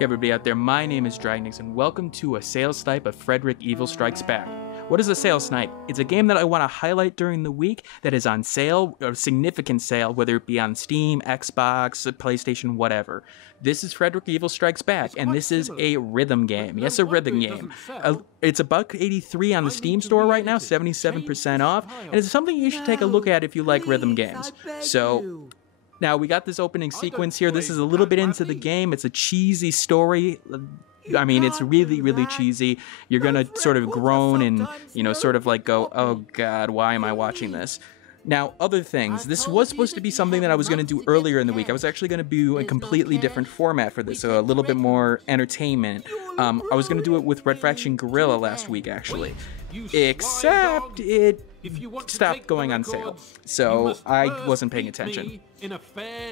Hey everybody out there, my name is Dragnix and welcome to a Sale Snipe of Frederic Evil Strikes Back. What is a Sale Snipe? It's a game that I want to highlight during the week that is on sale, or significant sale, whether it be on Steam, Xbox, PlayStation, whatever. This is Frederic Evil Strikes Back, and this is a rhythm game. Yes, a rhythm game. It's $1.83 on the Steam store right now, 77% off, and it's something you should take a look at if you like rhythm games. So, now we got this opening sequence here. This is a little bit into the game. It's a cheesy story. I mean, it's really, really cheesy. You're gonna sort of groan and, you know, sort of like go, oh god, why am I watching this? Now, other things. This was supposed to be something that I was going to do earlier in the week. I was actually going to do a completely different format for this, so a little bit more entertainment. I was going to do it with Red Faction Guerrilla last week, actually. Except it stopped going on sale, so I wasn't paying attention.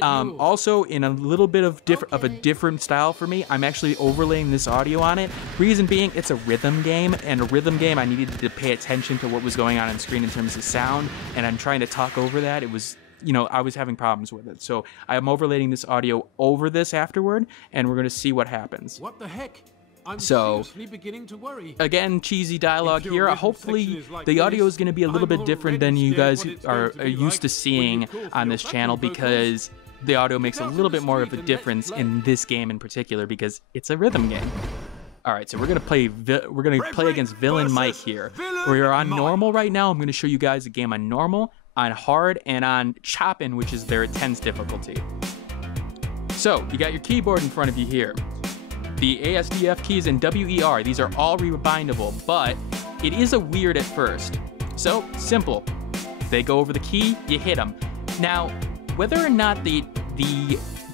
Also, in a little bit of a different style for me, I'm actually overlaying this audio on it. Reason being, it's a rhythm game, and a rhythm game I needed to pay attention to what was going on screen in terms of sound, and I'm trying to talk over that. It was, you know, I was having problems with it, so I'm overlaying this audio over this afterward, and we're going to see what happens. What the heck? I'm so, beginning to worry. Again, cheesy dialogue here. Hopefully, the audio is going to be a little bit different than you guys are used to seeing on this channel, because the audio makes a little bit more of a difference in this game in particular, because it's a rhythm game. All right, so we're gonna play against Villain Mike here. We're on normal right now. I'm going to show you guys a game on normal, on hard, and on Chopin, which is their intense difficulty. So you got your keyboard in front of you here. The ASDF keys and WER, these are all rebindable, but it is a weird at first. So, simple. They go over the key, you hit them. Now, whether or not the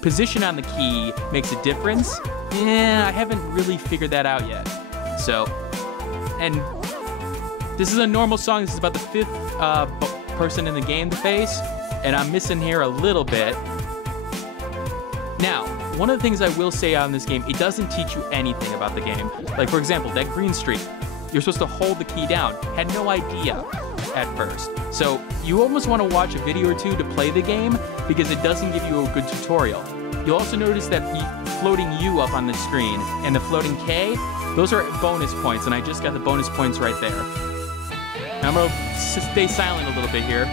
position on the key makes a difference, I haven't really figured that out yet. So, and this is a normal song. This is about the 5th person in the game to face, and I'm missing here a little bit. Now, one of the things I will say on this game, it doesn't teach you anything about the game. Like, for example, that green streak, you're supposed to hold the key down. Had no idea at first. So you almost want to watch a video or two to play the game, because it doesn't give you a good tutorial. You'll also notice that the floating U up on the screen and the floating K, those are bonus points, and I just got the bonus points right there. Now I'm going to stay silent a little bit here.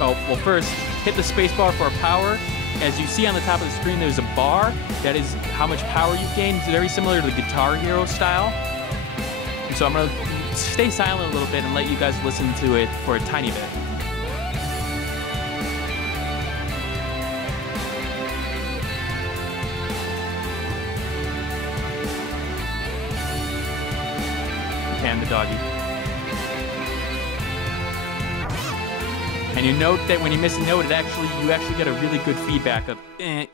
Oh, well, first, hit the space bar for power. As you see on the top of the screen, there's a bar. That is how much power you've gained. It's very similar to the Guitar Hero style. And so I'm going to stay silent a little bit and let you guys listen to it for a tiny bit. And the doggy. And you note that when you miss a note, you actually get a really good feedback of,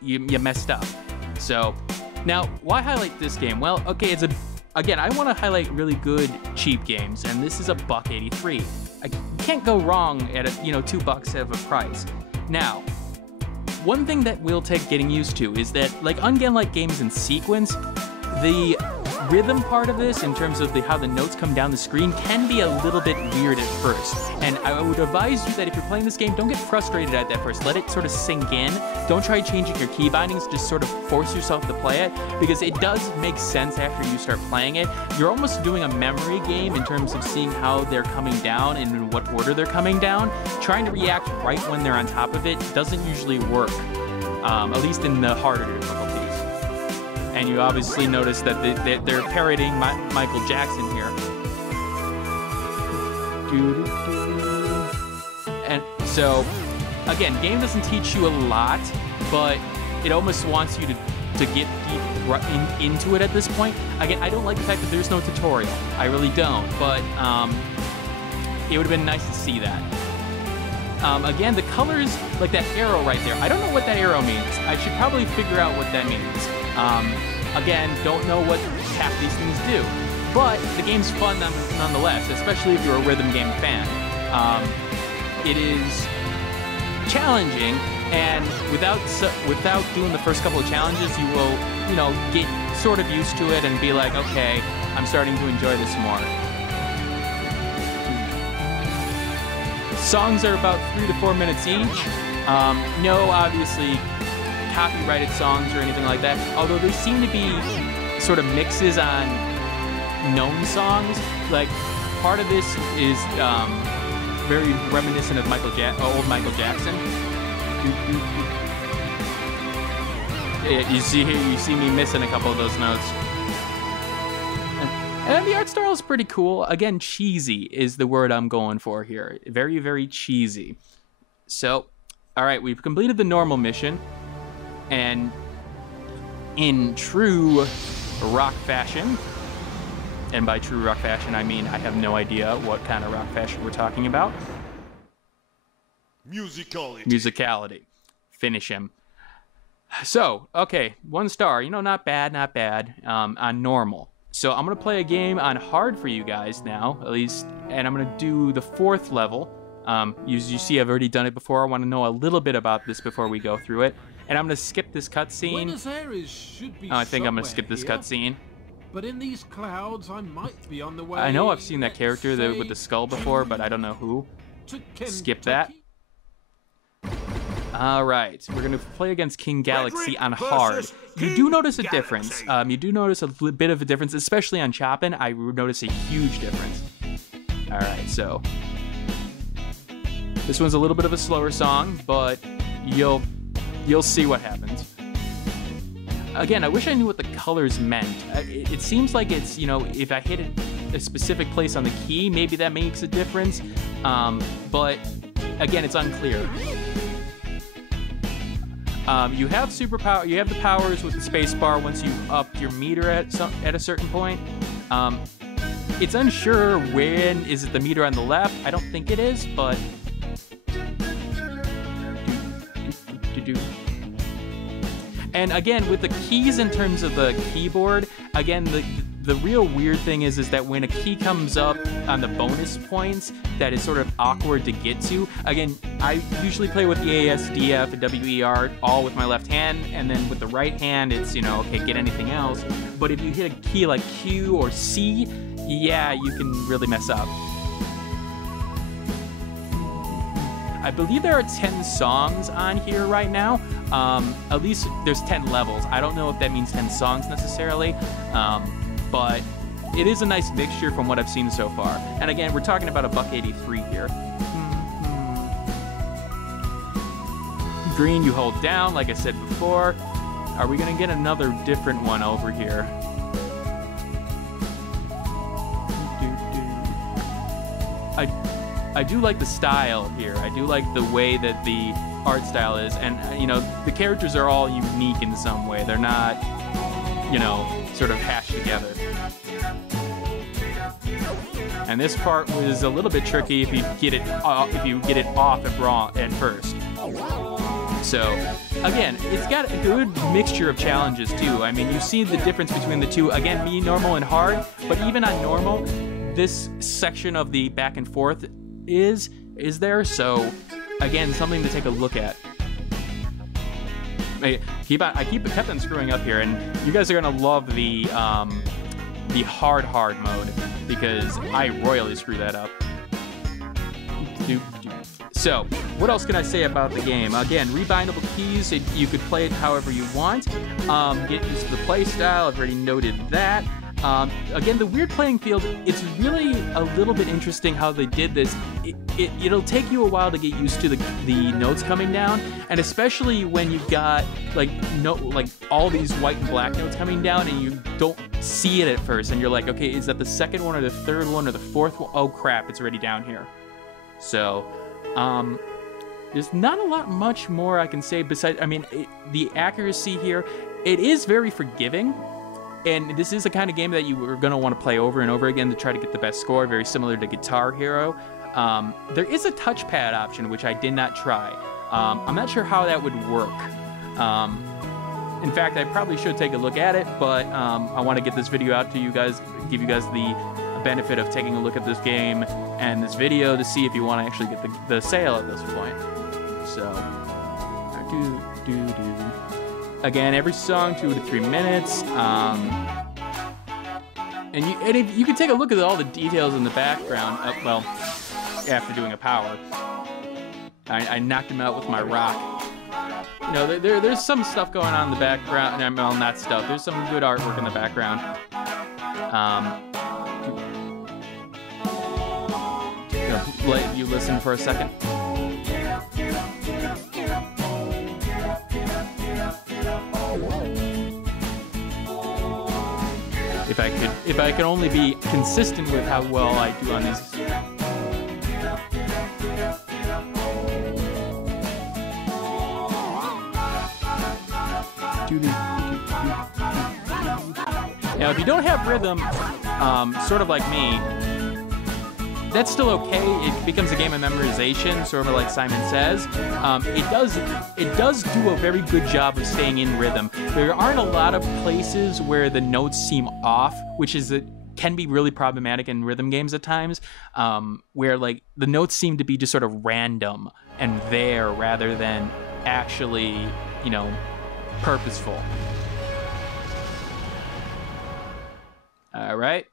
you messed up. So, now, why highlight this game? Well, okay, again, I want to highlight really good, cheap games, and this is a $1.83. I can't go wrong at $2 of a price. Now, one thing that will take getting used to is that, again, like games in sequence, the rhythm part of this, in terms of how the notes come down the screen, can be a little bit weird at first. And I would advise you that if you're playing this game, don't get frustrated at that first. Let it sort of sink in. Don't try changing your key bindings. Just sort of force yourself to play it, because it does make sense after you start playing it. You're almost doing a memory game in terms of seeing how they're coming down and in what order they're coming down. Trying to react right when they're on top of it doesn't usually work, at least in the harder difficulties. And you obviously notice that they're parodying Michael Jackson here. And so, again, game doesn't teach you a lot, but it almost wants you to get deep into it at this point. Again, I don't like the fact that there's no tutorial. I really don't, but it would have been nice to see that. Again, the colors, like that arrow right there, I don't know what that arrow means. I should probably figure out what that means. Again, don't know what half these things do, but the game's fun nonetheless, especially if you're a rhythm game fan. It is challenging, and without doing the first couple of challenges, you will, get sort of used to it and be like, okay, I'm starting to enjoy this more. Songs are about 3 to 4 minutes each. No, obviously, copyrighted songs or anything like that, although they seem to be sort of mixes on known songs. Like, part of this is very reminiscent of old Michael Jackson. You see me missing a couple of those notes. And the art style is pretty cool. Again, cheesy is the word I'm going for here. Very, very cheesy. So, all right, we've completed the normal mission. And in true rock fashion, and by true rock fashion, I mean I have no idea what kind of rock fashion we're talking about. Musicality. Finish him. So, okay, 1 star. You know, not bad, not bad. On normal. So I'm going to play a game on hard for you guys now, at least, and I'm going to do the 4th level. You see I've already done it before. I want to know a little bit about this before we go through it. And I'm going to skip this cutscene. Buenos Aires should be I think I'm going to skip this cutscene. But in these clouds, I might be on the way. I know I've seen that character with the skull before, but I don't know who. Skip that. All right, we're going to play against King Galaxy on hard. You do notice a difference. You do notice a bit of a difference, especially on Chopin. I notice a huge difference. All right, so this one's a little bit of a slower song, but you'll see what happens. Again, I wish I knew what the colors meant. It seems like it's, you know, if I hit a specific place on the key, maybe that makes a difference. But again, it's unclear. You have superpower. You have the powers with the space bar once you up your meter at a certain point. It's unsure when is it the meter on the left. I don't think it is, but and again with the keys in terms of the keyboard, again the real weird thing is that when a key comes up on the bonus points, that is sort of awkward to get to. Again, I usually play with the A, S, D, F, and W, E, R all with my left hand, and then with the right hand, it's, you know, okay, get anything else. But if you hit a key like Q or C, yeah, you can really mess up. I believe there are 10 songs on here right now. At least there's 10 levels. I don't know if that means 10 songs necessarily. But it is a nice mixture from what I've seen so far. And again, we're talking about a $1.83 here. Green, you hold down, like I said before. Are we gonna get another different one over here? I do like the style here. I do like the way that the art style is. And, you know, the characters are all unique in some way. They're not, you know, sort of hashed together. And this part was a little bit tricky if you get it off at first. So again, it's got a good mixture of challenges too. I mean, you see the difference between the two. Again, me normal and hard, but even on normal, this section of the back and forth is there. So again, something to take a look at. I kept on screwing up here, and you guys are gonna love the hard mode because I royally screw that up. So, what else can I say about the game? Again, rebindable keys. You could play it however you want. Get used to the play style. I've already noted that. Again, the weird playing field, it's really a little bit interesting how they did this. It'll take you a while to get used to the notes coming down, and especially when you've got like all these white and black notes coming down and you don't see it at first, and you're like, okay, is that the second one or the third one or the fourth one? Oh crap, it's already down here. So, there's not a lot much more I can say besides, I mean, the accuracy here, it is very forgiving. And this is the kind of game that you are going to want to play over and over again to try to get the best score, very similar to Guitar Hero. There is a touchpad option, which I did not try. I'm not sure how that would work. In fact, I probably should take a look at it, but I want to get this video out to you guys, give you guys the benefit of taking a look at this game and this video to see if you want to actually get the sale at this point. So, again, every song 2 to 3 minutes. And if you can take a look at all the details in the background. Well, after doing a power, I knocked him out with my rock. you know, there's some stuff going on in the background. Well, not stuff. There's some good artwork in the background. Let you listen for a second. If I could only be consistent with how well I do on these. Now, if you don't have rhythm, sort of like me, that's still okay. It becomes a game of memorization, sort of like Simon says. It does do a very good job of staying in rhythm. There aren't a lot of places where the notes seem off, which can be really problematic in rhythm games at times, where like the notes seem to be just sort of random and there rather than actually, you know, purposeful. All right.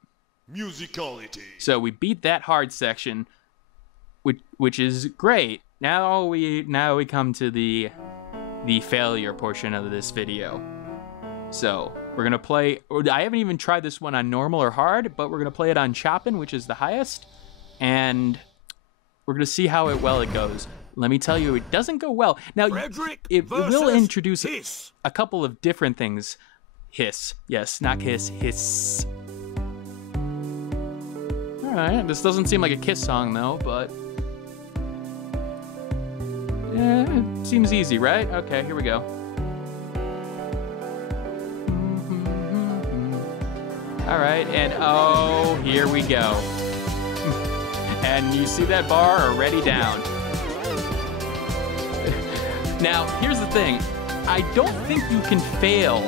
Musicality. So we beat that hard section, which is great. Now we come to the failure portion of this video. So we're gonna play. I haven't even tried this one on normal or hard, but we're gonna play it on Chopin, which is the highest, and we're gonna see how well it goes. Let me tell you, it doesn't go well. Now it will introduce a couple of different things. Hiss, yes, not kiss, hiss. Alright, this doesn't seem like a Kiss song though, but yeah, it seems easy, right? Okay, here we go. Alright, and oh, here we go. And you see that bar already down. Now, here's the thing. I don't think you can fail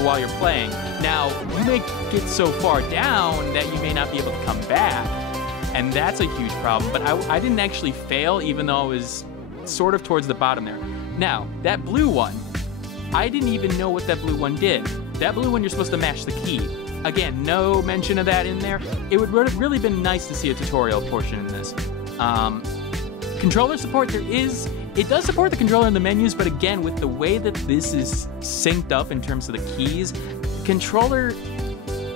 while you're playing. Now, you may get so far down that you may not be able to come back, and that's a huge problem, but I didn't actually fail, even though I was sort of towards the bottom there. Now, that blue one, I didn't even know what that blue one did. That blue one, you're supposed to mash the key. Again, no mention of that in there. It would really been nice to see a tutorial portion in this. Controller support, it does support the controller in the menus, but again, with the way that this is synced up in terms of the keys, controller,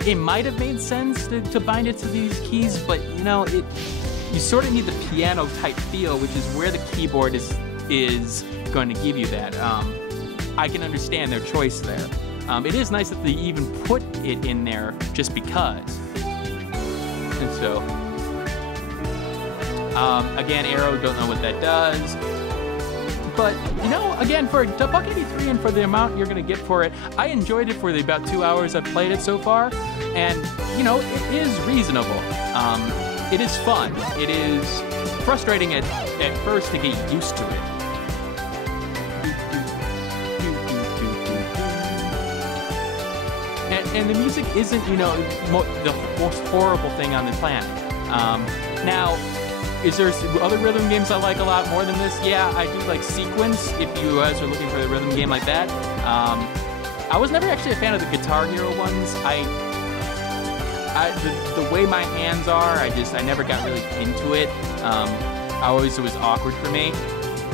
it might have made sense to bind it to these keys, but you know, you sort of need the piano type feel, which is where the keyboard is going to give you that. I can understand their choice there. It is nice that they even put it in there just because. And so, again, arrow, don't know what that does. But, you know, again, for $1.83 and for the amount you're going to get for it, I enjoyed it for the about 2 hours I've played it so far. And, you know, it is reasonable. It is fun. It is frustrating at first to get used to it. And the music isn't, you know, the most horrible thing on the planet. Now, is there other rhythm games I like a lot more than this? Yeah, I do like Sequence, if you guys are looking for a rhythm game like that. I was never actually a fan of the Guitar Hero ones. The way my hands are, I never got really into it. It was awkward for me.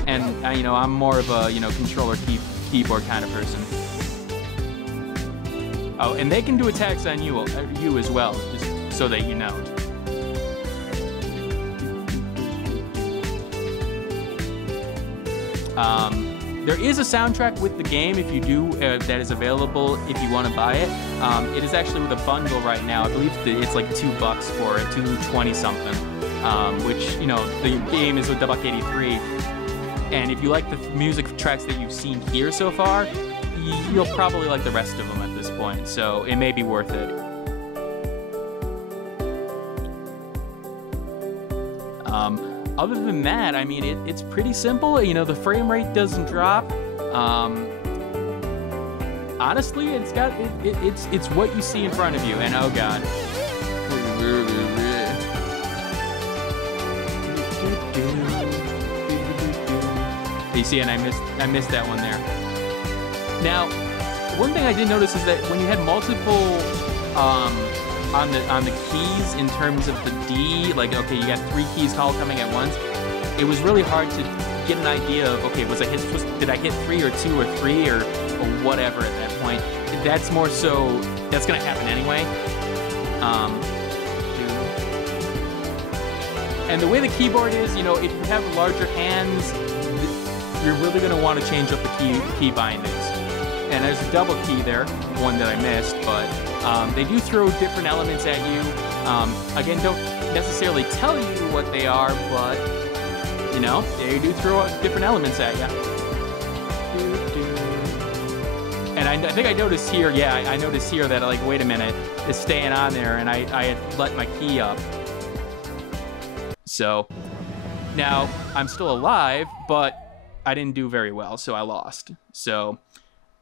And, you know, I'm more of a, you know, controller keyboard kind of person. Oh, and they can do attacks on you as well, just so that you know. There is a soundtrack with the game if you do, that is available if you want to buy it. It is actually with a bundle right now. I believe it's like $2 for it, $2.20 something. Which, you know, the game is with $1.83. And if you like the music tracks that you've seen here so far, you'll probably like the rest of them at this point. So it may be worth it. Other than that, I mean, it's pretty simple. You know, the frame rate doesn't drop. Honestly, it's what you see in front of you. And oh god, you see, and I missed that one there. Now, one thing I did notice is that when you had multiple on the keys in terms of the D, like, okay, you got 3 keys all coming at once, it was really hard get an idea of, okay, did I hit 3 or 2 or 3 or whatever at that point. That's more so, that's gonna happen anyway. And the way the keyboard is, you know, if you have larger hands, you're really gonna want to change up the key bindings. And there's a double key there, one that I missed, but they do throw different elements at you. Again, don't necessarily tell you what they are, but, you know, they do throw out different elements at you. And I think I noticed here, yeah, I noticed here that, like, wait a minute, it's staying on there, and I had let my key up. So, now, I'm still alive, but I didn't do very well, so I lost. So,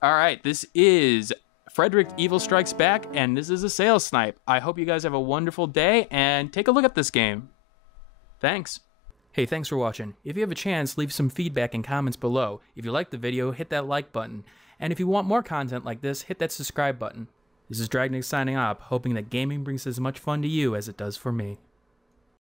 alright, this is Frederic Evil Strikes Back, and this is a Sale Snipe. I hope you guys have a wonderful day, and take a look at this game. Thanks. Hey, thanks for watching. If you have a chance, leave some feedback and comments below. If you liked the video, hit that like button. And if you want more content like this, hit that subscribe button. This is Dragnick signing off, hoping that gaming brings as much fun to you as it does for me.